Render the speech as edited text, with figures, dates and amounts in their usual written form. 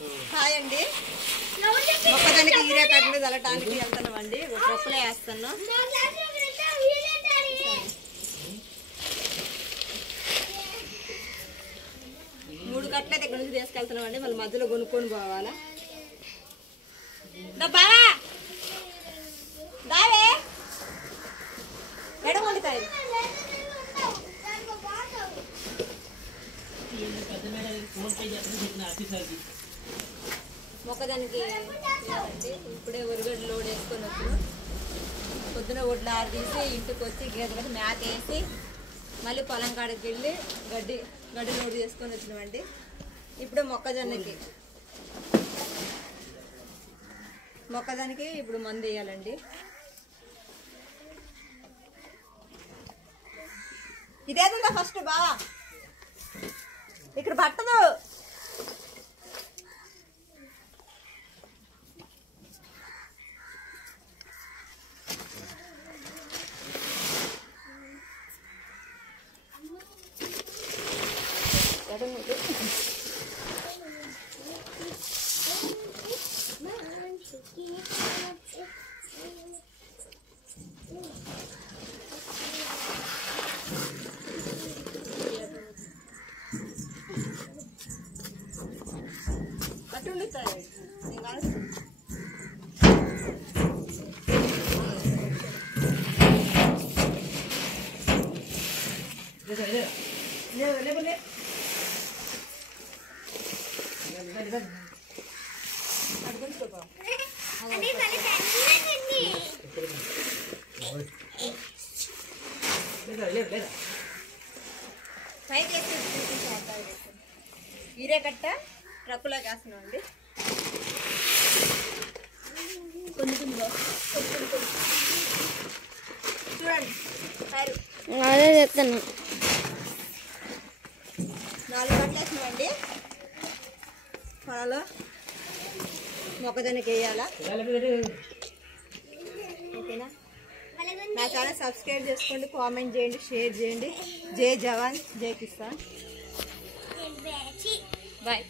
Hi అండి, మొక్కదానికి ఈరే కట్టలు చల్లటానికి వెళ్తున్నామండి. పప్పులే వేస్తున్నాం. 3 కట్టలు అయితే ఇక్కడ నుంచి తీసుకెళ్తున్నామండి. మళ్ళీ మధ్యలో కొనుక్కొని పోవాలా. బావా దావే ఎడ వండుతాయి. మొక్కదానికి ఇప్పుడే ఉరిగడ్డ లోడ్ వేసుకొని వచ్చినాం. పొద్దున ఒడ్లు ఆరదీసి ఇంటికి వచ్చి గేదెలకు మేత వేసి మళ్ళీ పొలం కాడికి వెళ్ళి గడ్డి లోడ్ చేసుకొని వచ్చినామండి. ఇప్పుడు మొక్కదానికి ఇప్పుడు మందు వేయాలండి. ఇదేదా ఫస్ట్ బావా ఇక్కడ పట్టదు. ఈరే కట్ట ట్రక్కులోకి వేస్తున్నాం అండి. చూడండి అదే చెప్తాను. 4 గంటలు వేసినామండి. పొలంలో మొక్కజొన్నకి వేయాలా. ఓకేనా? నా ఛానల్ సబ్స్క్రైబ్ చేసుకోండి, కామెంట్ చేయండి, షేర్ చేయండి. జై జవాన్ జై కిసాన్. బాయ్.